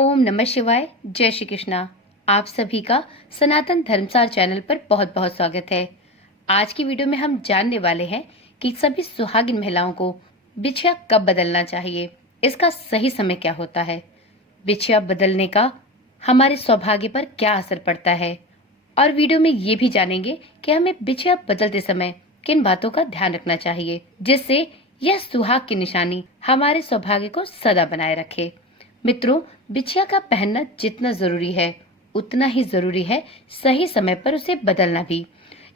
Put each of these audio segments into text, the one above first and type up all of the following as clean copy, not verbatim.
ओम नमः शिवाय। जय श्री कृष्णा। आप सभी का सनातन धर्मसार चैनल पर बहुत बहुत स्वागत है। आज की वीडियो में हम जानने वाले हैं कि सभी सुहागिन महिलाओं को बिछिया कब बदलना चाहिए, इसका सही समय क्या होता है, बिछिया बदलने का हमारे सौभाग्य पर क्या असर पड़ता है, और वीडियो में ये भी जानेंगे कि हमें बिछिया बदलते समय किन बातों का ध्यान रखना चाहिए जिससे यह सुहाग की निशानी हमारे सौभाग्य को सदा बनाए रखे। मित्रों, बिछिया का पहनना जितना जरूरी है उतना ही जरूरी है सही समय पर उसे बदलना भी।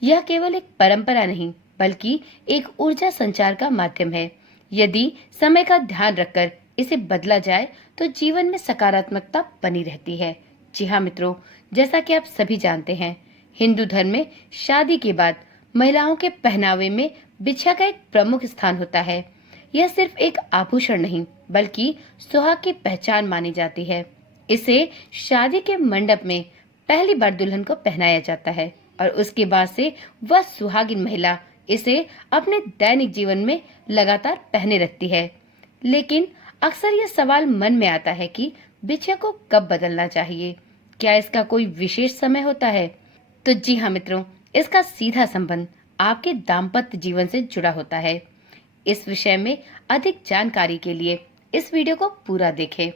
यह केवल एक परंपरा नहीं बल्कि एक ऊर्जा संचार का माध्यम है। यदि समय का ध्यान रखकर इसे बदला जाए तो जीवन में सकारात्मकता बनी रहती है। जी हाँ मित्रों, जैसा कि आप सभी जानते हैं, हिंदू धर्म में शादी के बाद महिलाओं के पहनावे में बिछिया का एक प्रमुख स्थान होता है। यह सिर्फ एक आभूषण नहीं बल्कि सुहाग की पहचान मानी जाती है। इसे शादी के मंडप में पहली बार दुल्हन को पहनाया जाता है और उसके बाद से वह सुहागिन महिला इसे अपने दैनिक जीवन में लगातार पहने रखती है। लेकिन अक्सर यह सवाल मन में आता है कि बिछिया को कब बदलना चाहिए, क्या इसका कोई विशेष समय होता है? तो जी हाँ मित्रों, इसका सीधा संबंध आपके दाम्पत्य जीवन से जुड़ा होता है। इस विषय में अधिक जानकारी के लिए इस वीडियो को पूरा देखें।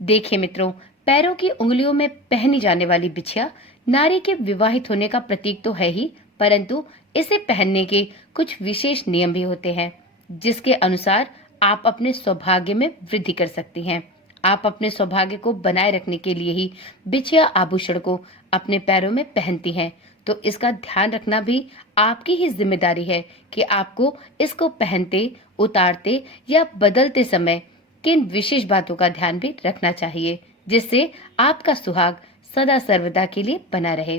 देखिए मित्रों, पैरों की उंगलियों में पहनी जाने वाली बिछिया नारी के विवाहित होने का प्रतीक तो है ही, परंतु इसे पहनने के कुछ विशेष नियम भी होते हैं जिसके अनुसार आप अपने सौभाग्य में वृद्धि कर सकती हैं। आप अपने सौभाग्य को बनाए रखने के लिए ही बिछिया आभूषण को अपने पैरों में पहनती हैं, तो इसका ध्यान रखना भी आपकी ही जिम्मेदारी है कि आपको इसको पहनते, उतारते या बदलते समय किन विशेष बातों का ध्यान भी रखना चाहिए जिससे आपका सुहाग सदा सर्वदा के लिए बना रहे।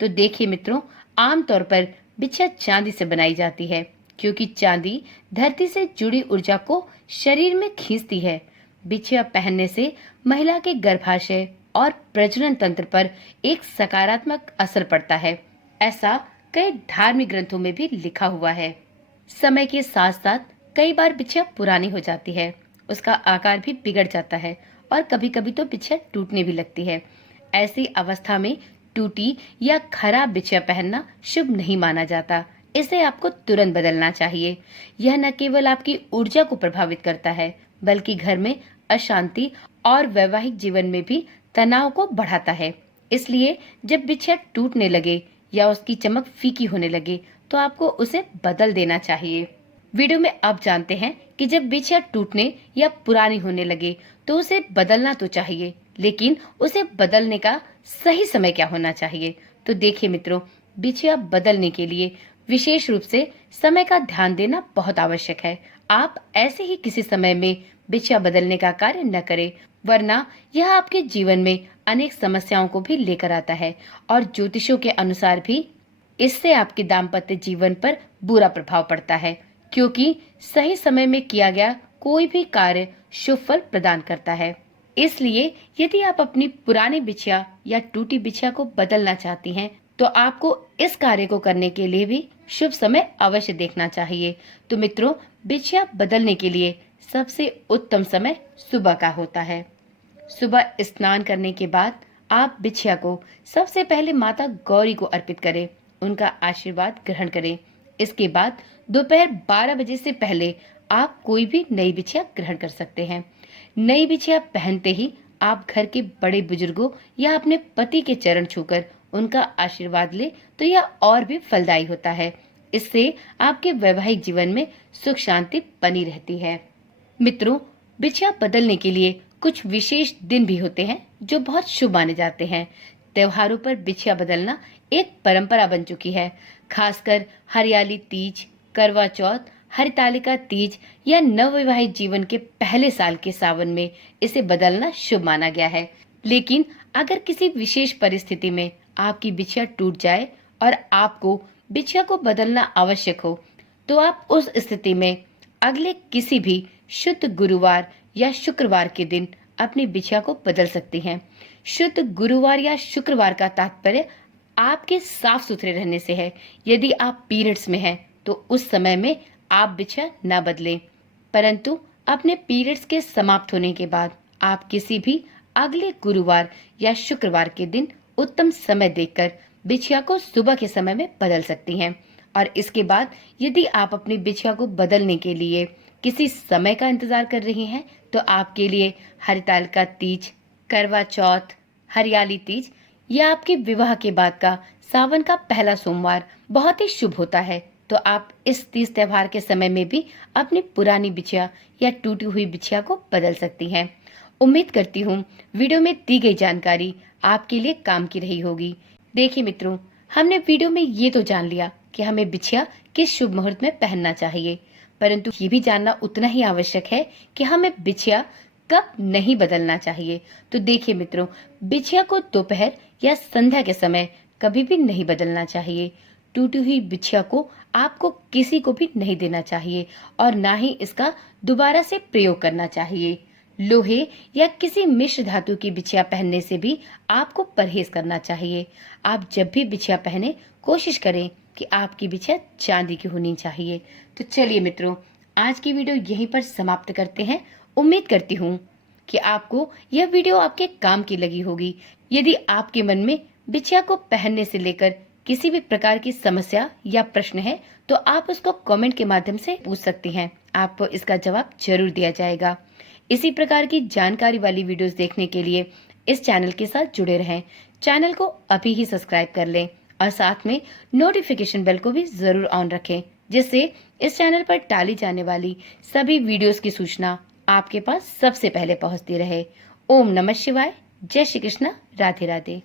तो देखिए मित्रों, आमतौर पर बिछिया चांदी से बनाई जाती है क्योंकि चांदी धरती से जुड़ी ऊर्जा को शरीर में खींचती है। बिछिया पहनने से महिला के गर्भाशय और प्रजनन तंत्र पर एक सकारात्मक असर पड़ता है, ऐसा कई धार्मिक ग्रंथों में भी लिखा हुआ है। समय के साथ साथ कई बार बिछिया पुरानी हो जाती है, उसका आकार भी बिगड़ जाता है और कभी कभी तो बिछिया टूटने भी लगती है। ऐसी अवस्था में टूटी या खराब बिछिया पहनना शुभ नहीं माना जाता। इसे आपको तुरंत बदलना चाहिए। यह न केवल आपकी ऊर्जा को प्रभावित करता है बल्कि घर में अशांति और वैवाहिक जीवन में भी तनाव को बढ़ाता है। इसलिए जब बिछिया टूटने लगे या उसकी चमक फीकी होने लगे तो आपको उसे बदल देना चाहिए। वीडियो में अब जानते हैं कि जब बिछिया टूटने या पुरानी होने लगे तो उसे बदलना तो चाहिए, लेकिन उसे बदलने का सही समय क्या होना चाहिए। तो देखिए मित्रों, बिछिया बदलने के लिए विशेष रूप से समय का ध्यान देना बहुत आवश्यक है। आप ऐसे ही किसी समय में बिछिया बदलने का कार्य न करें, वरना यह आपके जीवन में अनेक समस्याओं को भी लेकर आता है और ज्योतिषों के अनुसार भी इससे आपके दाम्पत्य जीवन पर बुरा प्रभाव पड़ता है, क्योंकि सही समय में किया गया कोई भी कार्य शुभ फल प्रदान करता है। इसलिए यदि आप अपनी पुरानी बिछिया या टूटी बिछिया को बदलना चाहती हैं, तो आपको इस कार्य को करने के लिए भी शुभ समय अवश्य देखना चाहिए। तो मित्रों, बिछिया बदलने के लिए सबसे उत्तम समय सुबह का होता है। सुबह स्नान करने के बाद आप बिछिया को सबसे पहले माता गौरी को अर्पित करें, उनका आशीर्वाद ग्रहण करें। इसके बाद दोपहर 12 बजे से पहले आप कोई भी नई बिछिया ग्रहण कर सकते हैं। नई बिछिया पहनते ही आप घर के बड़े बुजुर्गों या अपने पति के चरण छूकर उनका आशीर्वाद ले तो यह और भी फलदायी होता है। इससे आपके वैवाहिक जीवन में सुख शांति बनी रहती है। मित्रों, बिछिया बदलने के लिए कुछ विशेष दिन भी होते हैं जो बहुत शुभ माने जाते हैं। त्योहारों पर बिछिया बदलना एक परंपरा बन चुकी है। खासकर हरियाली तीज, करवा चौथ, हरितालिका तीज या नवविवाहित जीवन के पहले साल के सावन में इसे बदलना शुभ माना गया है। लेकिन अगर किसी विशेष परिस्थिति में आपकी बिछिया टूट जाए और आपको बिछिया को बदलना आवश्यक हो, तो आप उस स्थिति में अगले किसी भी शुद्ध गुरुवार या शुक्रवार के दिन अपनी बिछिया को बदल सकती हैं। शुद्ध गुरुवार या शुक्रवार का तात्पर्य आपके साफ सुथरे रहने से है। यदि आप पीरियड्स में हैं तो उस समय में आप बिछिया न बदलें, परंतु अपने पीरियड्स के समाप्त होने के बाद आप किसी भी अगले गुरुवार या शुक्रवार के दिन उत्तम समय देखकर बिछिया को सुबह के समय में बदल सकती हैं। और इसके बाद यदि आप अपनी बिछिया को बदलने के लिए किसी समय का इंतजार कर रही हैं तो आपके लिए हरितालिका तीज, करवा चौथ, हरियाली तीज या आपके विवाह के बाद का सावन का पहला सोमवार बहुत ही शुभ होता है। तो आप इस तीज त्योहार के समय में भी अपनी पुरानी बिछिया या टूटी हुई बिछिया को बदल सकती हैं। उम्मीद करती हूँ वीडियो में दी गई जानकारी आपके लिए काम की रही होगी। देखिए मित्रों, हमने वीडियो में ये तो जान लिया कि हमें बिछिया किस शुभ मुहूर्त में पहनना चाहिए, परंतु ये भी जानना उतना ही आवश्यक है कि हमें बिछिया कब नहीं बदलना चाहिए। तो देखिए मित्रों, बिछिया को दोपहर या संध्या के समय कभी भी नहीं बदलना चाहिए। टूटी हुई बिछिया को आपको किसी को भी नहीं देना चाहिए और ना ही इसका दोबारा से प्रयोग करना चाहिए। लोहे या किसी मिश्र धातु की बिछिया पहनने से भी आपको परहेज करना चाहिए। आप जब भी बिछिया पहने कोशिश करें कि आपकी बिछिया चांदी की होनी चाहिए। तो चलिए मित्रों, आज की वीडियो यहीं पर समाप्त करते हैं। उम्मीद करती हूँ कि आपको यह वीडियो आपके काम की लगी होगी। यदि आपके मन में बिछिया को पहनने से लेकर किसी भी प्रकार की समस्या या प्रश्न है तो आप उसको कमेंट के माध्यम से पूछ सकती हैं। आपको इसका जवाब जरूर दिया जाएगा। इसी प्रकार की जानकारी वाली वीडियोस देखने के लिए इस चैनल के साथ जुड़े रहें। चैनल को अभी ही सब्सक्राइब कर लें और साथ में नोटिफिकेशन बेल को भी जरूर ऑन रखें, जिससे इस चैनल पर डाली जाने वाली सभी वीडियोस की सूचना आपके पास सबसे पहले पहुंचती रहे। ओम नमः शिवाय। जय श्री कृष्ण। राधे राधे।